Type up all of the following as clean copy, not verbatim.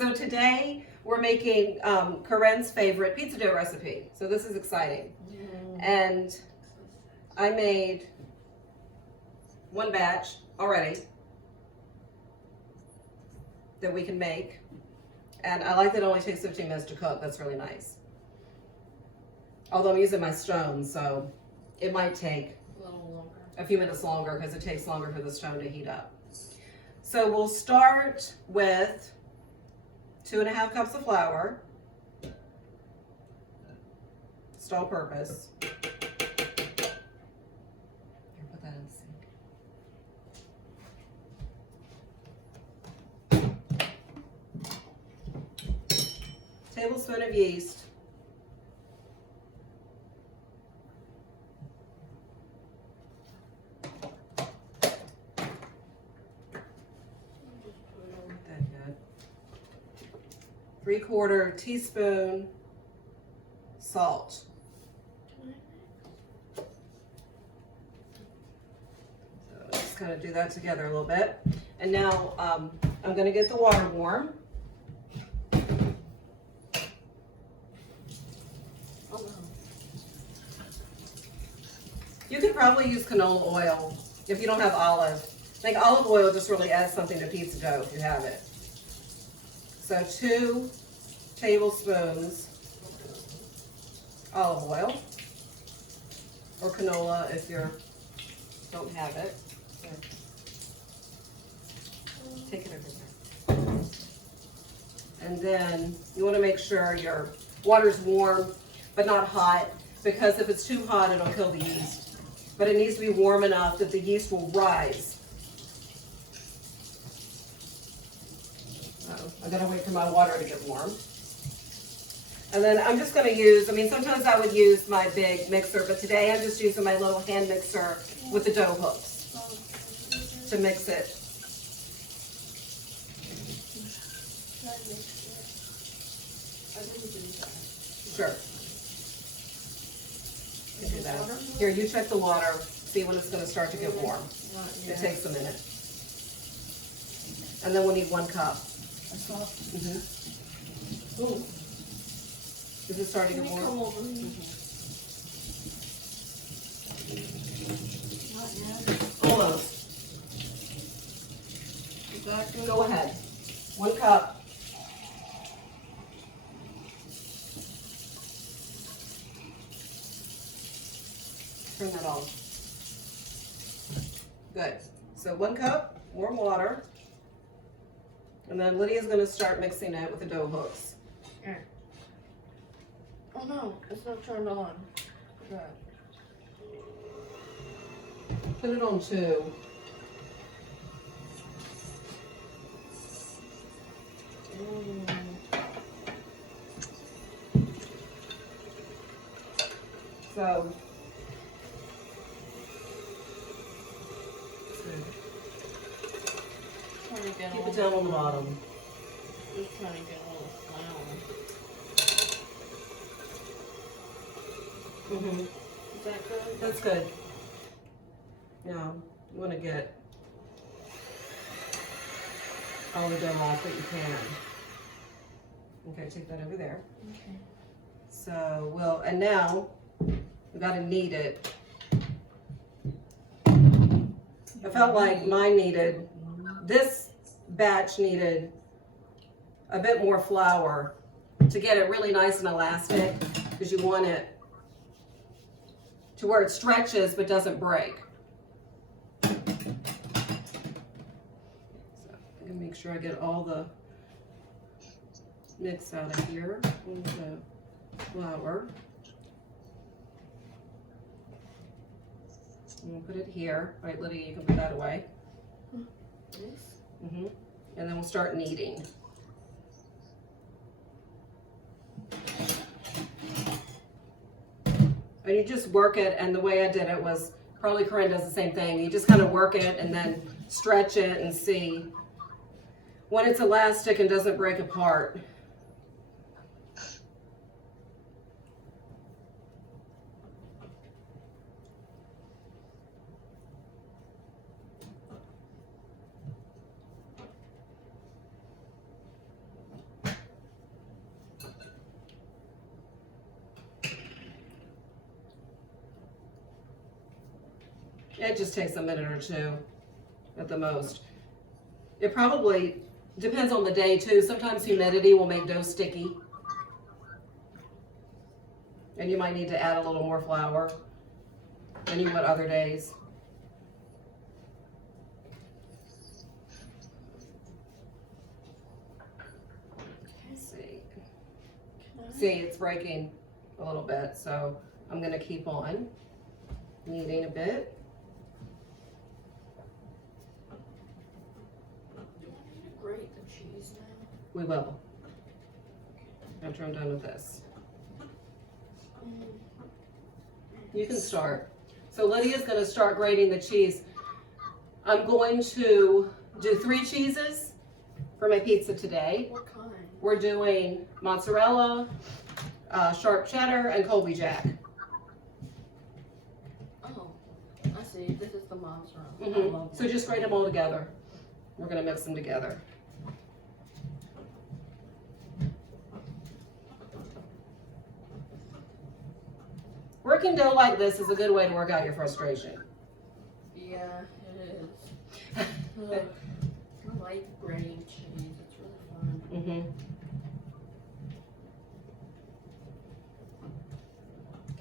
So today we're making Corinne's favorite pizza dough recipe. So this is exciting. And I made one batch already that we can make. And I like that it only takes 15 minutes to cook. That's really nice. Although I'm using my stone, so it might take a few minutes longer because it takes longer for the stone to heat up. So we'll start with 2.5 cups of flour, just all purpose. Here, put that in the sink. Tablespoon of yeast. That good. 3/4 teaspoon salt. So just kind of do that together a little bit. And now I'm going to get the water warm. You could probably use canola oil if you don't have olive. I think olive oil just really adds something to pizza dough if you have it. So 2 tablespoons olive oil, or canola if you don't have it. Here. Take it over there. And then you want to make sure your water's warm but not hot, because if it's too hot it'll kill the yeast. But it needs to be warm enough that the yeast will rise. I gotta wait for my water to get warm. And then I'm just gonna use, sometimes I would use my big mixer, but today I'm just using my little hand mixer with the dough hooks to mix it. Sure. You can do that. Here, you check the water, see when it's gonna start to get warm. It takes a minute. And then we'll need 1 cup. Ooh. Is it starting to get warm? Almost. Is that good? Go ahead. 1 cup. Turn that on. Good. So 1 cup warm water. And then Lydia's going to start mixing it with the dough hooks. Okay. Oh no, it's not turned on. Good. Put it on 2. So keep it down on the bottom. Just trying to get a little flour. Is that good? That's good. Now, you want to get all the dough off that you can. Okay, take that over there. Okay. So, and now we got to knead it. I felt like mine needed, this batch needed a bit more flour to get it really nice and elastic, because you want it to where it stretches but doesn't break. So I'm gonna make sure I get all the mix out of here with the flour. I'm gonna put it here. All right, Lydia, you can put that away. And then we'll start kneading. And you just work it, and the way I did it was, probably Corinne does the same thing. You just kind of work it and then stretch it and see when it's elastic and doesn't break apart. It just takes a minute or two at the most. It probably depends on the day too. Sometimes humidity will make dough sticky. And you might need to add a little more flour than you would other days. See, it's breaking a little bit, so I'm gonna keep on kneading a bit. Do you want me to grate the cheese now? We will, after I'm done with this. You can start. So Lydia's gonna start grating the cheese. I'm going to do 3 cheeses for my pizza today. What kind? We're doing mozzarella, sharp cheddar, and Colby Jack. Oh, I see. This is the mozzarella. So just grate them all together. We're gonna mix them together. Working dough like this is a good way to work out your frustration. Yeah, it is. Ugh. I like grating cheese. It's really fun.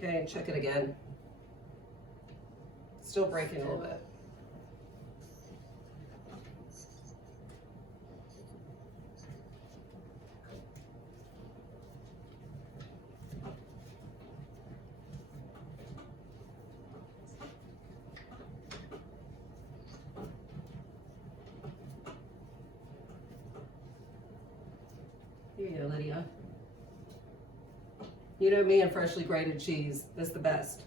Okay, check it again. Still breaking a little bit. Here you go, Lydia. You know me and freshly grated cheese. That's the best.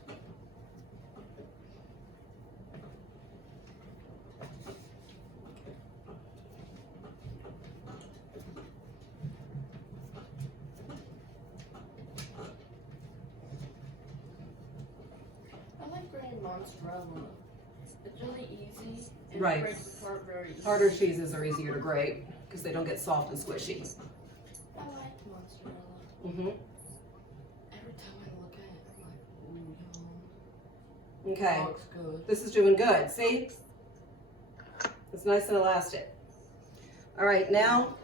I like grating mozzarella. It's really easy. And Right. It breaks apart very easy. Harder cheeses are easier to grate because they don't get soft and squishy. I like mozzarella. Every time I look at it, I'm like, ooh, yum. Okay. It looks good. This is doing good. See? It's nice and elastic. All right, now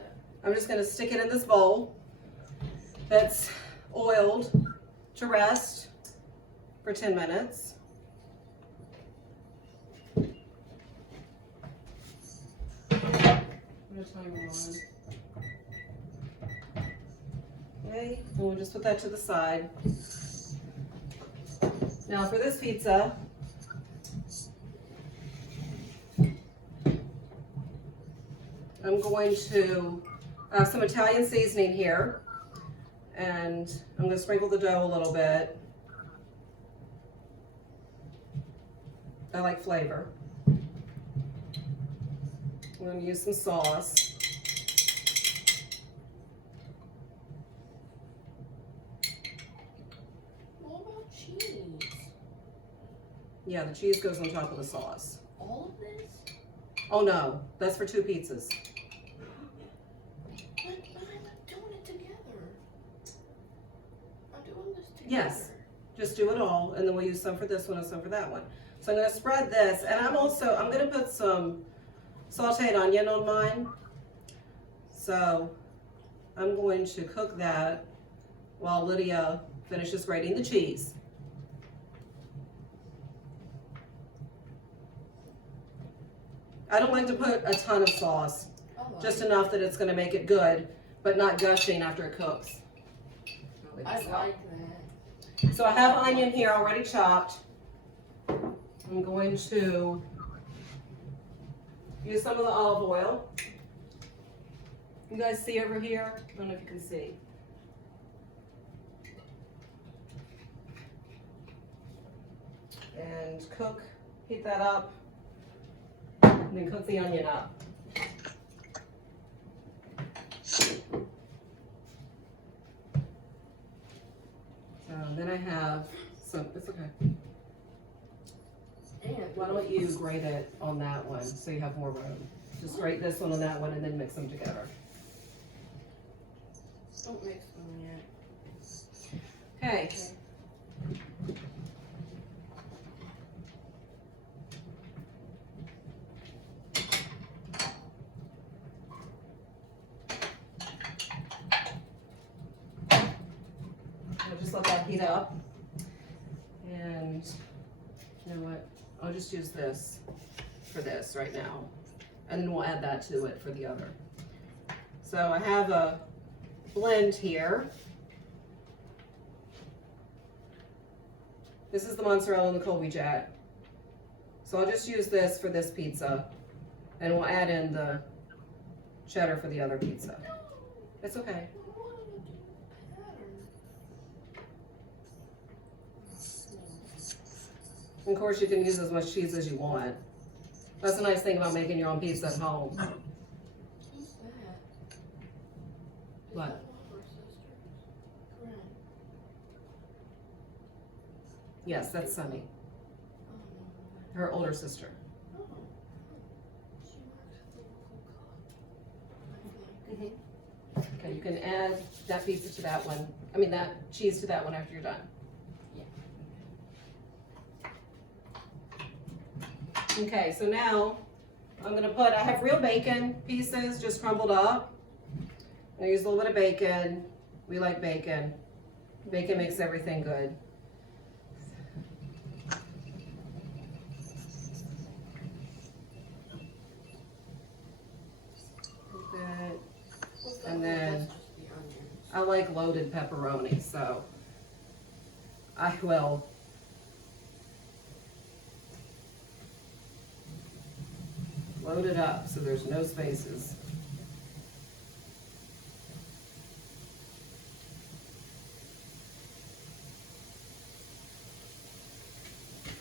I'm just going to stick it in this bowl that's oiled to rest for 10 minutes. Put a timer on. Okay, and we'll just put that to the side. Now for this pizza, I'm going to have some Italian seasoning here, and I'm going to sprinkle the dough a little bit. I like flavor. I'm going to use some sauce. What about cheese? Yeah, the cheese goes on top of the sauce. All of this? Oh no, that's for 2 pizzas. But I'm not doing it together. I'm doing this together. Yes. Just do it all, and then we'll use some for this one and some for that one. So I'm going to spread this, and I'm going to put some sauteed onion on mine. So I'm going to cook that while Lydia finishes grating the cheese. I don't like to put a ton of sauce, just enough that it's going to make it good, but not gushing after it cooks. I like that. So I have onion here already chopped. I'm going to use some of the olive oil. You guys see over here? I don't know if you can see. And heat that up, and then cook the onion up. Then I have some, it's okay. And Why don't you grate it on that one so you have more room? Just grate this one on that one and then mix them together. don't mix them yet. Okay. heat up. And you know what? I'll just use this for this right now. And then we'll add that to it for the other. So I have a blend here. This is the mozzarella and the Colby Jack. So I'll just use this for this pizza. And we'll add in the cheddar for the other pizza. It's okay. And of course, you can use as much cheese as you want. That's the nice thing about making your own pizza at home. Who's that? What? Is that one of our sisters? Correct. Yes, that's Sunny, Oh, her older sister. no. Oh. She works at the local co-op. I think. Okay, you can add that pizza to that one. I mean, that cheese to that one after you're done. Okay, so now I'm gonna put, I have real bacon pieces just crumbled up. I use a little bit of bacon. We like bacon. Bacon makes everything good. Good. And then I like loaded pepperoni, so I will load it up so there's no spaces.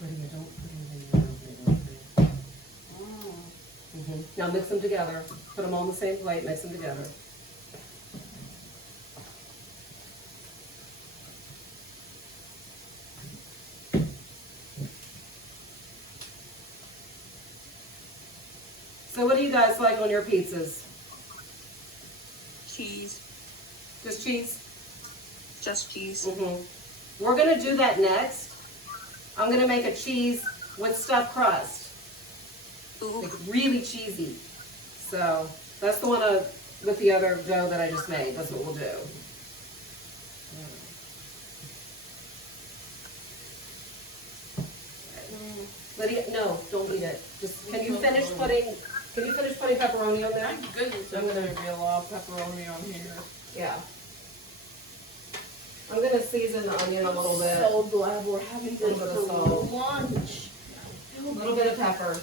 Lydia, don't put anything in there. Now mix them together. Put them all on the same plate, mix them together. So what do you guys like on your pizzas? Cheese. Just cheese? Just cheese. We're gonna do that next. I'm gonna make a cheese with stuffed crust. Ooh. Like really cheesy. So that's the one with the other dough that I just made. That's what we'll do. Lydia, no, don't eat it. Just can you finish putting pepperoni on there? My goodness, I'm gonna be a lot of pepperoni on here. Yeah. I'm gonna season the onion a little bit. So glad we're having this Little bit of salt. for lunch. A little bit of pepper.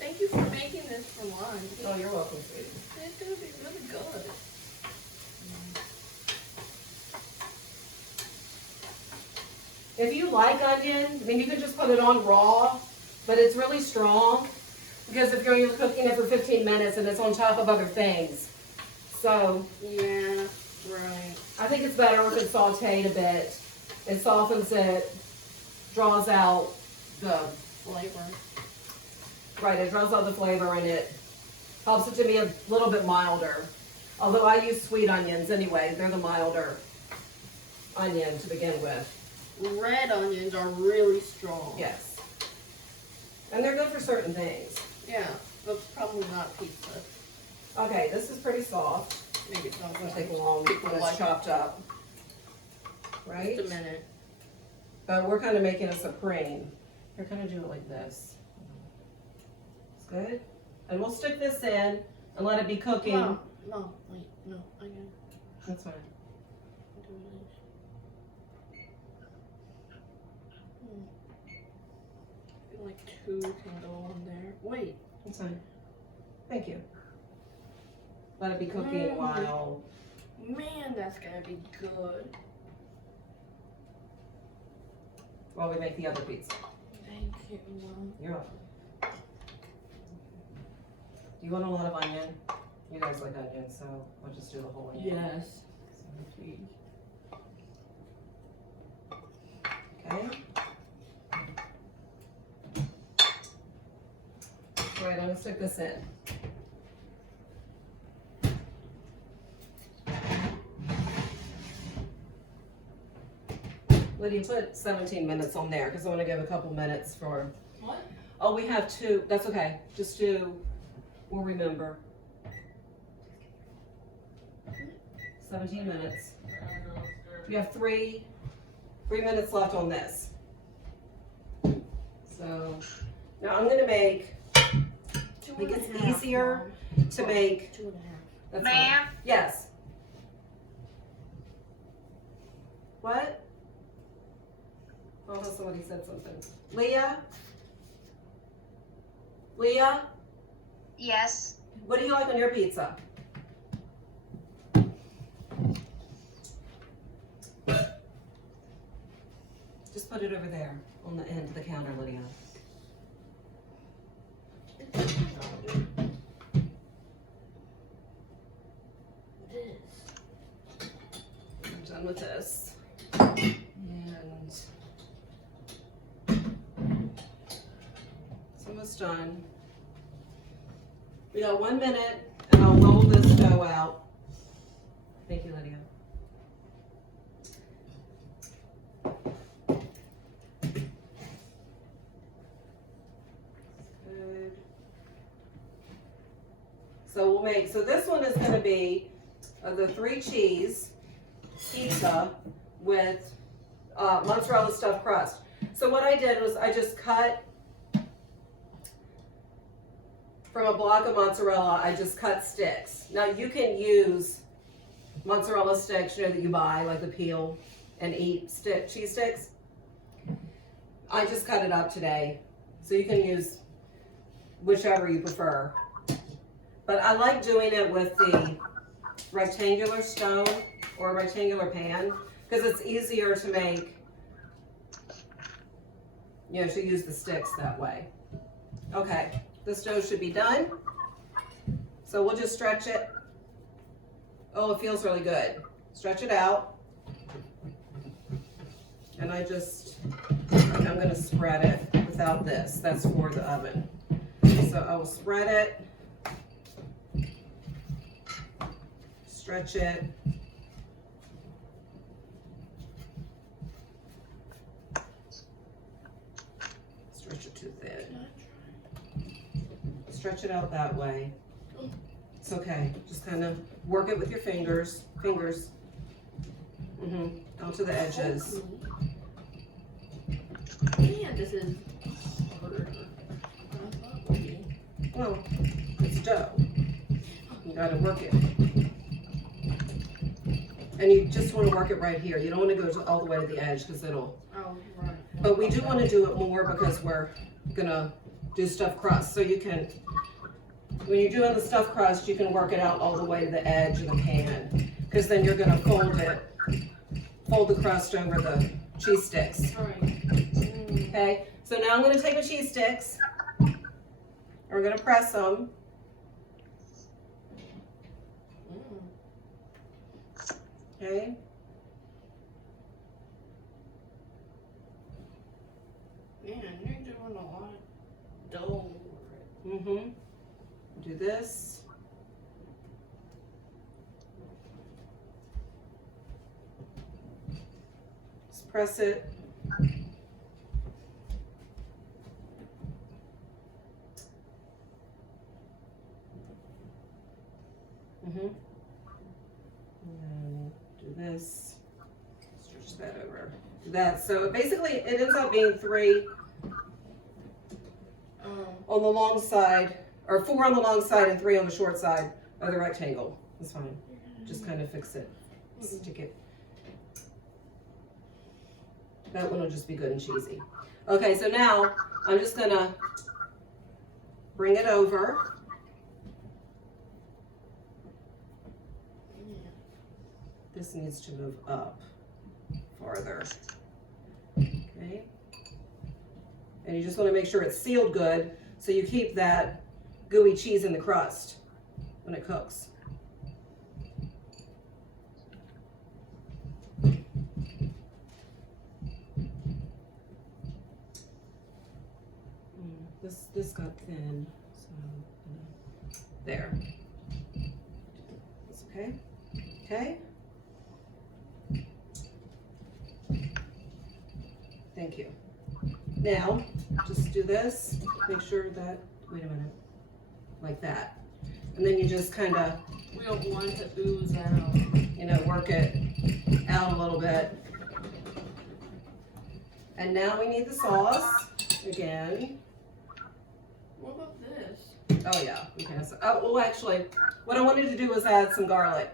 Thank you for making this for lunch. Oh, you're welcome, sweetie. It's gonna be really good. If you like onion, I mean, you can just put it on raw, but it's really strong because if you're cooking it for 15 minutes and it's on top of other things. So Yeah, right. I think it's better if it's sauteed a bit. It softens it, draws out the Flavor. right. It draws out the flavor and it helps it to be a little bit milder. Although I use sweet onions anyway, they're the milder onion to begin with. Red onions are really strong. Yes, and they're good for certain things. Yeah, but probably not pizza. Okay, this is pretty soft. Maybe it's not It's gonna gonna take long when it's chopped up, right? Just a minute. But we're kind of making a supreme. We're gonna do it like this. It's good. And we'll stick this in and let it be cooking. No, wait, no, I gotta That's fine. do this. I feel like two can go on there. Wait. That's fine. Thank you. Let it be cooking while. Man, that's gonna be good. While we make the other pizza. Thank you, Mom. You're welcome. Do you want a lot of onion? You guys like onion, so we'll just do the whole onion. Yes. Please. Okay. Right, I'm gonna stick this in. Lydia, put 17 minutes on there because I want to give a couple minutes for. What? Oh, we have two. That's okay. Just do. We'll remember. 17 minutes. You have three minutes left on this. So now I'm gonna make, I think it's easier to make. 2.5. That's Ma'am? fine. Yes. What? Oh, somebody said something. Leah? Leah, Yes. what do you like on your pizza? Just put it over there on the end of the counter, Lydia. I'm done with this. And it's almost done. We got 1 minute and I'll roll this dough out. Thank you, Lydia. Good. So so this one is gonna be the 3 cheese pizza with mozzarella stuffed crust. So what I did was I just cut from a block of mozzarella, I just cut sticks. Now you can use mozzarella sticks, you know, that you buy, like the peel and eat cheese sticks. I just cut it up today, so you can use whichever you prefer. But I like doing it with the rectangular stone or rectangular pan because it's easier to make, you know, to use the sticks that way. Okay, this dough should be done. So we'll just stretch it. Oh, it feels really good. Stretch it out. And I'm gonna spread it without this. That's for the oven. So I will spread it, stretch it. Stretch it too thin. Stretch it out that way. It's okay. Just kind of work it with your fingers. Down to the edges. Man, this is harder. Well, it's dough. You gotta work it. And you just want to work it right here. You don't want to go all the way to the edge because it'll. Oh, right. But we do want to do it more because we're gonna do stuffed crust. So you can, when you're doing the stuffed crust, you can work it out all the way to the edge of the pan. Because then you're gonna fold the crust over the cheese sticks. All right. Okay, so now I'm gonna take the cheese sticks. And we're gonna press them. Okay. Man, you're doing a lot of dough. Do this. Just press it. And do this. Stretch that over. Do that. So basically, it ends up being 3 on the long side, or 4 on the long side and 3 on the short side of the rectangle. That's fine. Just kind of fix it. Stick it. That one will just be good and cheesy. Okay, so now I'm just gonna bring it over. This needs to move up farther. Okay. And you just want to make sure it's sealed good so you keep that gooey cheese in the crust when it cooks. This got thin, so there. It's okay. Okay. Thank you. Now, just do this. Make sure that, wait a minute, like that. And then you just kind of, We don't want it to ooze out. you know, work it out a little bit. And now we need the sauce again. What about this? Oh yeah, okay. So, oh, well, actually, what I wanted to do was add some garlic.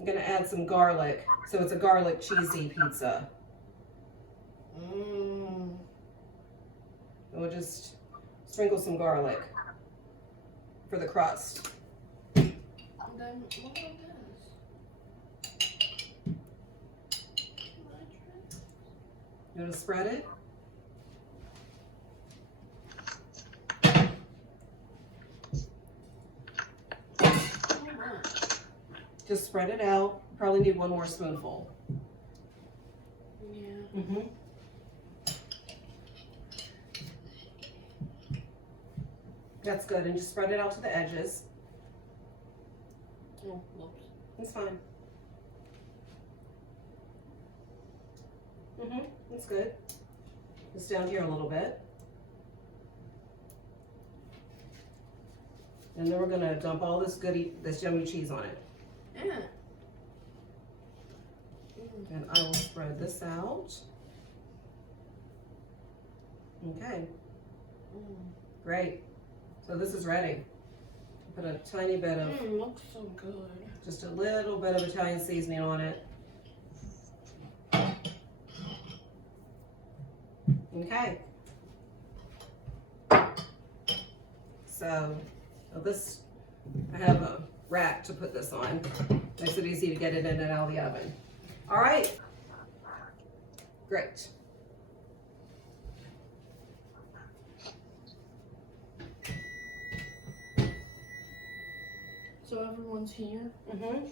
I'm gonna add some garlic, so it's a garlic cheesy pizza. Mmm. And we'll just sprinkle some garlic for the crust. And then what about this? You wanna spread it? Just spread it out. Probably need one more spoonful. Yeah. Mm-hmm. That's good, and just spread it out to the edges. Oh, whoops. It's fine. Mm-hmm, that's good. Just down here a little bit. And then we're gonna dump all this this yummy cheese on it. Yeah. And I will spread this out. Okay, great. So this is ready. Put a tiny bit of, Looks so good. just a little bit of Italian seasoning on it. Okay. So this, I have a rack to put this on. Makes it easy to get it in and out of the oven. All right. Great. So everyone's here? Mm-hmm.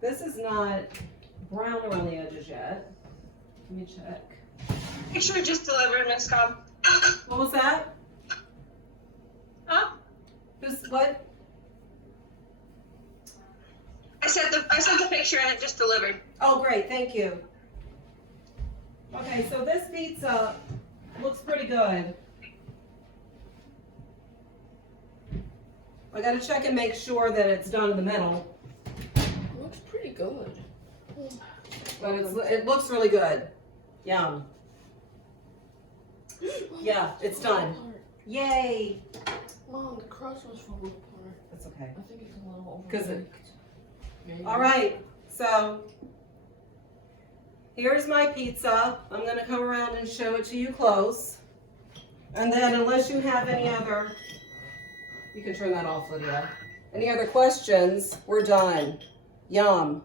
This is not brown around the edges yet. Let me check. Picture just delivered, Miss Cobb. What was that? Huh? This what? I sent the picture and it just delivered. Oh, great. Thank you. Okay, so this pizza looks pretty good. I gotta check and make sure that it's done in the middle, Looks pretty good. but it looks really good. Yum. Yeah, it's done. Yay. Mom, the crust was falling apart. That's okay. I think it's a little 'Cause it- overcooked. Maybe. All right, so here's my pizza. I'm gonna come around and show it to you close. And then unless you have any other, you can turn that off, Lydia. Any other questions, we're done. Yum.